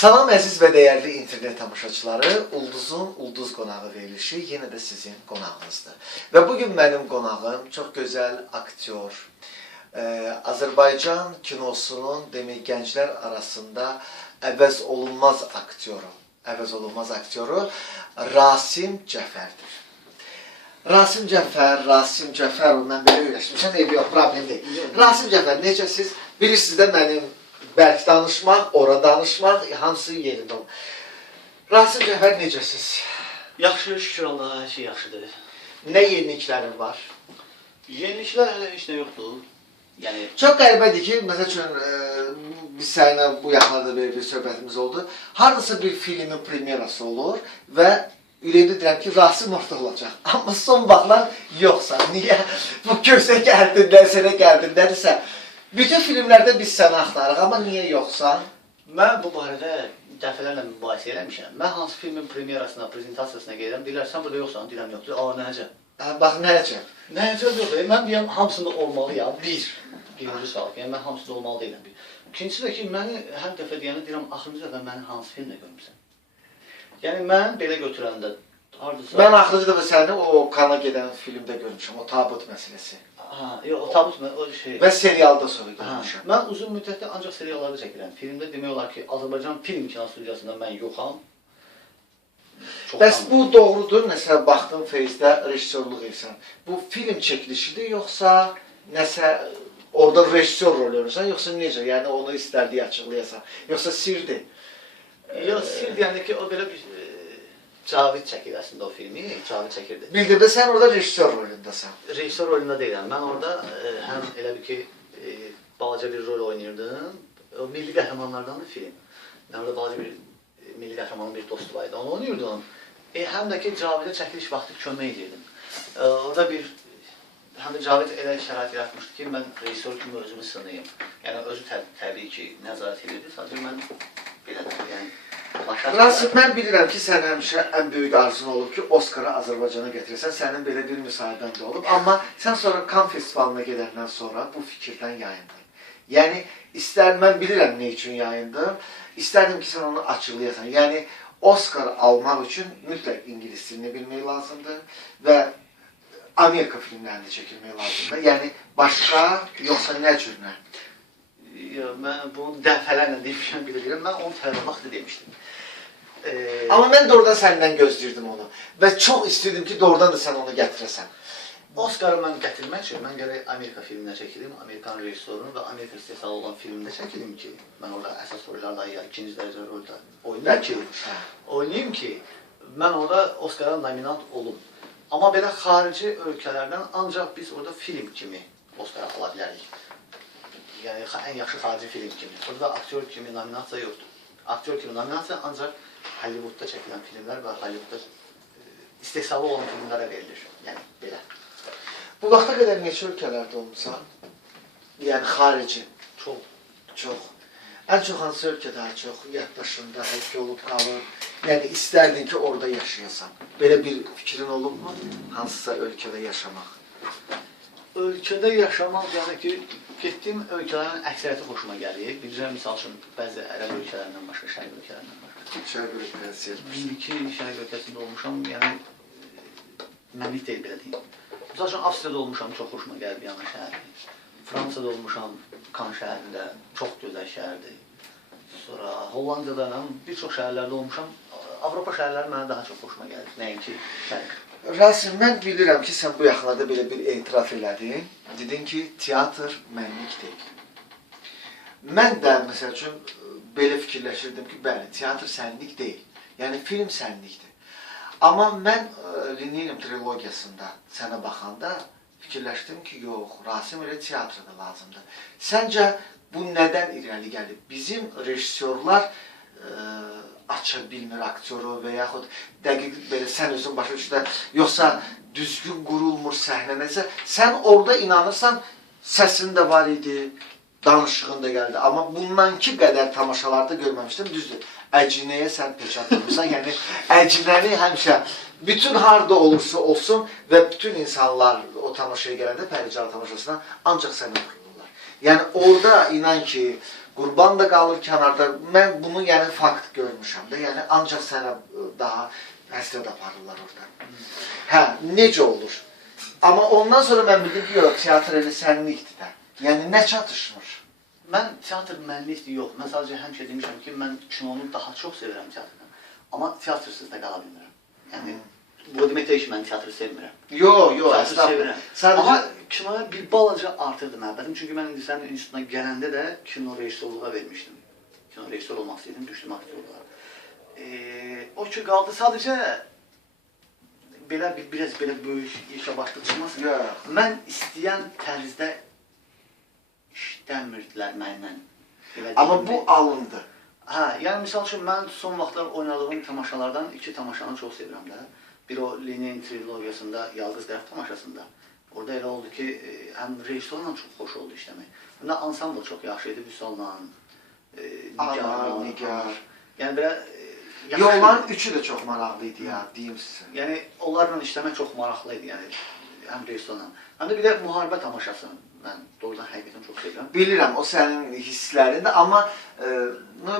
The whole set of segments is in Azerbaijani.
Salam əziz və dəyərli internet tamaşaçıları, Ulduzun Ulduz qonağı verilişi yenə də sizin qonağınızdır. Və bugün mənim qonağım çox gözəl aktyor, Azərbaycan kinosunun demək gənclər arasında əvəz olunmaz aktyoru Rasim Cəfərdir. Rasim Cəfər, mən belə öyrəşmişəm, yox, problem deyil. Rasim Cəfər, necəsiz? Bilirsiniz də mənim bəlkə danışmaq, ora danışmaq, hansı yerində olur. Rasim Cəfər, necəsiz? Yaxşı, şükür Allaha, hər şey yaxşıdır. Nə yeniliklərin var? Yeniliklər hələ heç nə yoxdur. Yəni... Çox qəribədir ki, məsəl üçün, biz səninlə bu yaxlarda belə bir söhbətimiz oldu. Haradasa bir filmin premyerası olur və ürəyimdə deyirəm ki, Rasim orada olacaq. Amma son vaxtlar yoxsa. Niyə? Bu kösə gəldindən, sənə gəldindənsə, bütün filmlərdə biz səni axtarıq, amma niyə yoxsan? Mən bu barədə dəfələrlə mübahisə eləmişəm. Mən hansı filmin premyerasına, prezentasiyasına gedirəm, deyirlər, sən burada yoxsan, deyirəm, yoxdur, nəcə? Bax, nəcə? Nəcə yoxdur, mən deyəm, hamısında olmalıyam, birinci sual, yəni mən hamısında olmalı deyiləm. İkincisi də ki, məni hər dəfə deyəni deyirəm, axırıncı dəfə məni hansı filmdə görmüsən? Yəni, mən belə götürəndə, hardasa... Mən axırıncı dəfə səni o kana gedən filmdə görmüşəm, o tabut məsələsi. Yox, o tabut o şey... Və serialda sonra görmüşəm. Mən uzun müddətdə ancaq seriallarda çəkirəm. Filmdə demək olar ki, Azərbaycan Film Kinostudiyasında mən yoxam. Bəs bu doğrudur, nəsə baxdım Face'də rejissorluq edirsən. Bu film çəkilişidir, yoxsa nəsə orada rejissor rol görürsən, yoxsa necə? Yəni onu istərdiyi açıqlayasan, yoxsa sirdir? Yox, sir deyəndə ki, o belə bir Cavid çəkir əslində o filmi, Cavid çəkirdi. Bildirdə sən orada rejissor rolundasan. Rejissor rolunda deyiləm. Mən orada həm elə bir ki, balaca bir rol oynayırdım. O milli qəhrəmanlardan film. Mən orada balaca bir milli qəhrəmanın bir dostu var idi, onu oynayırdım. Həm də ki, Cavidə çəkiliş vaxtı kömək edirdim. Orada bir, həm də Cavid elə şərait yaratmışdı ki, mən rejissor kimi özümü sınayım. Yəni, özü təbii ki, nəzarət edirdi, sadəcə mən belə də, yəni, Rasim, mən bilirəm ki, sən həmişə ən böyük arzun olub ki, Oscar'ı Azərbaycana gətirəsən, sənin belə bir müsahibən də olub. Amma sən sonra Cannes festivalına gedəndən sonra bu fikirdən yayındın. Yəni, mən bilirəm nə üçün yayındım, istərdim ki, sən onu açıqlayasan. Yəni, Oscar almaq üçün mütləq ingilis dilini bilmək lazımdır və Amerika filmlərində çəkilmək lazımdır. Yəni, başqa, yoxsa nə cürünə? Mən bunu dəfələrlə demişəm, bilirəm. Mən 10 fərq vaxtı demişdim. Amma mən doğrudan səndən gözləyirdim onu. Və çox istəyirdim ki, doğrudan da sən onu gətirəsən. Oscar'ı mən gətirmək üçün, mən gərək Amerika filminə çəkilim, Amerikan rejissorunu və Amerika istehsalı olan filmində çəkilim ki, mən orada əsas rollarda, ya ikinci dərəcə rolda oynayayım ki, mən orada Oscar'a nominant olum. Amma belə xarici ölkələrdən ancaq biz orada film kimi Oscar'a ala bilərik. Yəni, ən yaxşı xarici film kimi. Burada aktyor kimi nominasiya yoxdur. Aktyor kimi nominasiya ancaq Hollywoodda çəkilən filmlər və Hollywoodda istehsalı olan filmlərə verilir. Yəni, belə. Bu vaxta qədər neçə ölkələrdə olmuşsan? Yəni, xarici? Çox. Çox. Ən çox hansı ölkə daha çox yaddaşında həkk olub qalıb? Yəni, istərdin ki, orada yaşayasan. Belə bir fikrin olub mu? Hansısa ölkədə yaşamaq? Ölkədə yaşamaq, yəni ki, getdiyim ölkələrin əksəriyyəti xoşuma gəlir. Bircə, misal üçün, bəzi ərəb ölkələrindən başqa, şərq ölkələrindən başqa. Şərq ölkəsi yazmışsın. Bir-iki şərq ölkəsində olmuşam, yəni, mənlik deyil, belə deyim. Misal üçün, Avstriyada olmuşam, çox xoşuma gəlir Viyana şəhəri. Fransada olmuşam, Kan şəhərində, çox gözəl şəhərdir. Sonra Hollandiyada, bir çox şəhərlərdə olmuşam. Avropa şəhərləri mənə daha çox xoşuma gəlir, nəinki şərq. Rasim, mən bilirəm ki, sən bu yaxınlarda belə bir etiraf elədin. Dedin ki, teatr mənlik deyil. Mən də, məsəl üçün, belə fikirləşirdim ki, bəli, teatr sənlik deyil. Yəni, film sənlikdir. Amma mən Lenin trilogiyasında sənə baxanda fikirləşdim ki, yox, Rasim elə teatrda lazımdır. Səncə, bu nədən irəli gəlib? Bizim rejissorlar aça bilmir aktyoru və yaxud dəqiq belə sən özün başa düşdə, yoxsa düzgün qurulmur səhnə nəsə, sən orada inanırsan, səsin də var idi, danışığın da gəldi. Amma bundanki qədər tamaşalarda görməmişdim, düzdür. Əcinəyə sən peç atırmışsan, yəni əcinəni həmişə bütün harda olursa olsun və bütün insanlar o tamaşaya gələndə, Pərican tamaşasına ancaq səni oxuyurlar. Yəni orada inan ki, Qurban da qalır kənarda. Mən bunu yəni fakt görmüşəm də. Yəni ancaq sənə daha həsrət aparırlar orada. Hə, necə olur? Amma ondan sonra mən bildim ki, yox, teatr elə sənlikdir də. Yəni nə çatışmır? Mən teatr mənlikdir, yox. Mən sadəcə həmişə demişəm ki, mən kinonu daha çox sevirəm teatrdan. Amma teatrsız da qala bilmirəm. Yəni, bu demək deyil ki, mən teatrı sevmirəm. Yox, Teatrı sevirəm. Sadəcə... Amma kinoya bir balaca artırdı məhəbbətim. Çünki mən indi sənin institutuna gələndə də kino rejissorluğa vermişdim. Kino rejissor olmaq istəydim, düşdüm aktyorluğa. O ki, qaldı sadəcə biraz belə böyük işə başlıq çıxmasın. Mən istəyən tərzdə işləmirdilər məndən. Amma bu alındı. Hə, yəni misal üçün mən son vaxtlar oynadığım tamaşalardan iki tamaşanı çox sevirəm də. Bir o Lenin trilogiyasında, Yalqız Qərb tamaşasında. Orada elə oldu ki, həm rejissorla çox xoş oldu işləmək. Həm də ansambl çox yaxşı idi, Vüsal'la, Nigar. Yəni belə... Onların üçü də çox maraqlı idi ya, deyim sizə. Yəni, onlarla işləmək çox maraqlı idi, yəni, həm rejissorla. Həm də bir də müharibə tamaşasını mən doğrudan həqiqətən çox sevirəm. Bilirəm, o sənin hisslərindir, amma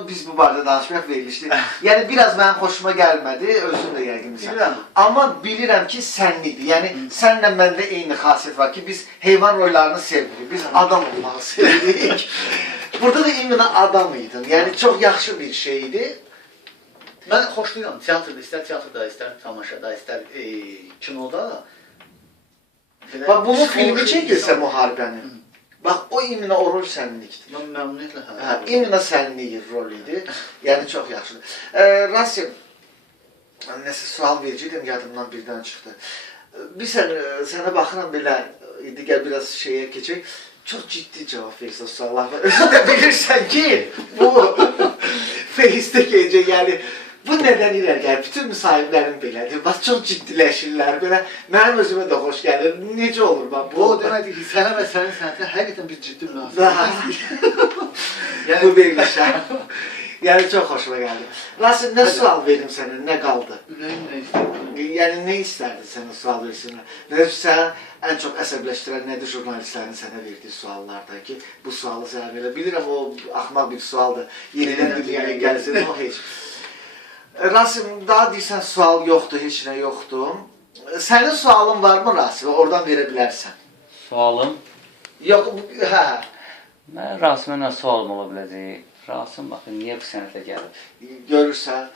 biz bu barədə danışmaq verilişdir. Yəni, biraz mənim xoşuma gəlmədi, özün də yəqinsən. Bilirəm. Amma bilirəm ki, sənlidir. Yəni, sənlə məndə eyni xasiyyət var ki, biz heyvan rollarını sevmirik, biz adam olmağı sevirik. Burada da imенно adam idin, yəni çox yaxşı bir şeydir. Mən xoşlayıram, teatrda, istər teatrda, istər tamaşada, istər kinoda. Bax, bunun filmi çəkilsə müharibənin, bax, o imенно o rol sənlikdir. Mən məmnuniyyətlə hə. İmенно sənlik rol idi, yəni çox yaxşıdır. Rasim, nəsə sual verəcəkdim, yadımdan birdən çıxdı. Sənə baxıram belə, indi gəl biraz şeyə keçək. Çox ciddi cavab verirsən suallar var. Özün də bilirsən ki, bu Face'də gələcək, yəni bu nədən irəli gəlir? Bütün müsahiblərim belədir. Bax, çox ciddiləşirlər, belə mənim özümə də xoş gəlir. Necə olur bax bu? O deməkdir ki, sənə və sənin sənətinə həqiqətən bir ciddi münasibət. Bu verilişə. Yəni çox xoşuma gəldi. Rasim, nə sual verim sənə, nə qaldı? Ürəyim nə istəyir? Yəni nə istərdin sənə sual versinlər? Nədir sənə ən çox əsəbləşdirən nədir jurnalistlərin sənə verdiyi suallarda ki, bu sualı sənə verir. Bilirəm, o axmaq bir sualdır. Yenidən dünyaya gəlsin, o heç. Rasim, daha deyirsən sual yoxdur, heç nə yoxdur. Sənin sualın varmı Rasim? Oradan verə bilərsən. Sualım? Yox, hə. Mən Rasimə nə sualım ola biləcək? Rasim, baxın, niyə bu sənətə gəlib? Görürsən,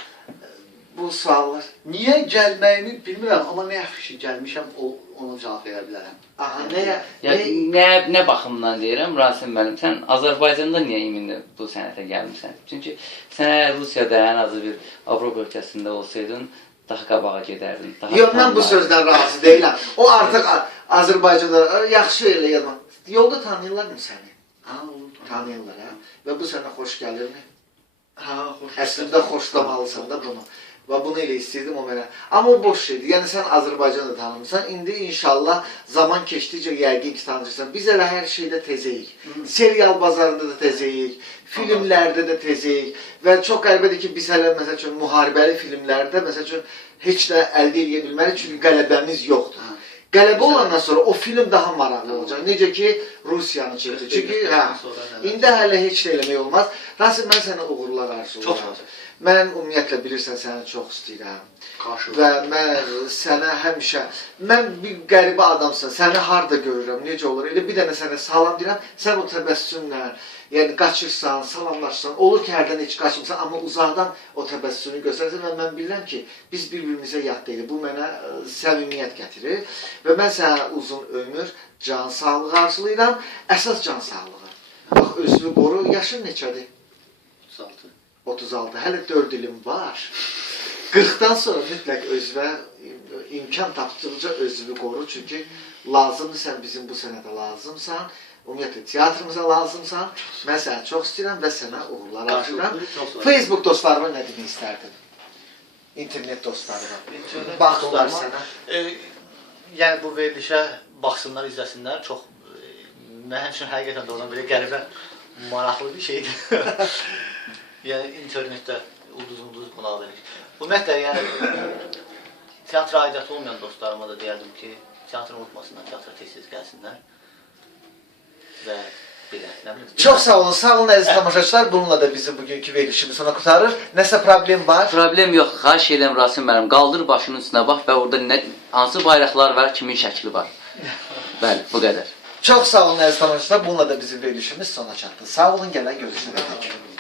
bu suallar. Niyə gəlməyimi bilmirəm, amma nə yaxşı ki, gəlmişəm, ona cavab verə bilərəm. Aha, Nə baxımdan deyirəm, Rasim mənim, sən Azərbaycanda niyə indi bu sənətə gəlmişsən? Çünki sən Rusiyada, ən azı bir Avropa ölkəsində olsaydın, daha qabağa gedərdin. Yox, mən bu sözdən razı deyiləm. O artıq Azərbaycanda yaxşı elə yazma. Yolda tanıyırlar mı səni? Ha, olur. Tanıyırlar, hə? Və bu sənə xoş gəlirmi? Ha, xoş. Əslində xoşlamalısan da bunu. Və bunu elə istəyirdim o mənə. Amma o boş şeydir. Yəni sən Azərbaycanı tanımırsan. İndi inşallah zaman keçdikcə yəqin ki tanıyırsan. Biz elə hər şeydə tezəyik. Serial bazarında da tezəyik. Filmlərdə də tezəyik. Və çox qəribədir ki, biz hələ məsəl üçün müharibəli filmlərdə məsəl üçün heç nə əldə edə bilmərik. Çünki qələbəmiz yoxdur. Qələbə olandan sonra o film daha maraqlı olacaq. Necə ki, Rusiyanı çəkdi. Çünki, indi hələ heç nə eləmək olmaz. Rasim, mən sənə uğurlar arzulayıram. Mən ümumiyyətlə bilirsən, səni çox istəyirəm. Və mən sənə həmişə, mən bir qəribə adamsan, səni harada görürəm, necə olur? Elə bir dənə sənə salam deyirəm, sən o təbəssümlə, yəni qaçırsan, salamlaşsan, olur ki, hərdən heç qaçmırsan, amma uzaqdan o təbəssümü göstərsən və mən bilirəm ki, biz bir-birimizə yad deyilik. Bu mənə səmimiyyət gətirir və mən sənə uzun ömür, can sağlığı arzulayıram, əsas can sağlığı. Bax, özünü qoru, yaşın neçədir? 36. 36, hələ 4 ilim var. 40-dan sonra mütləq özünə imkan tapdıqca özünü qoru, çünki lazımdır, sən bizim bu sənətə lazımsan, ümumiyyətlə teatrımıza lazımsan, mən səni çox istəyirəm və sənə uğurlar arzulayıram. Facebook dostlarıma nə demək istərdin? İnternet dostlarıma. Baxırlar sənə. Yəni bu verilişə baxsınlar, izləsinlər, çox, mən üçün həqiqətən də oradan belə qəribə, maraqlı bir şeydir. Yəni internetdə ulduz qonaq verir. Ümumiyyətlə, yəni teatra aidiyyatı olmayan dostlarıma da deyərdim ki, teatrı unutmasınlar, teatra tez-tez gəlsinlər və Belə, nə bilim. Çox sağ olun əziz tamaşaçılar. Bununla da bizim bugünkü verilişimiz sona qurtarır. Nəsə problem var? Problem yox. Xahiş edirəm Rasim müəllim, qaldır başının üstünə bax və orada hansı bayraqlar var, kimin şəkli var. Bəli, bu qədər. Çox sağ olun əziz tamaşaçılar. Bununla da bizim verilişimiz sona çatdı. Sağ olun, gələn görüşənədək.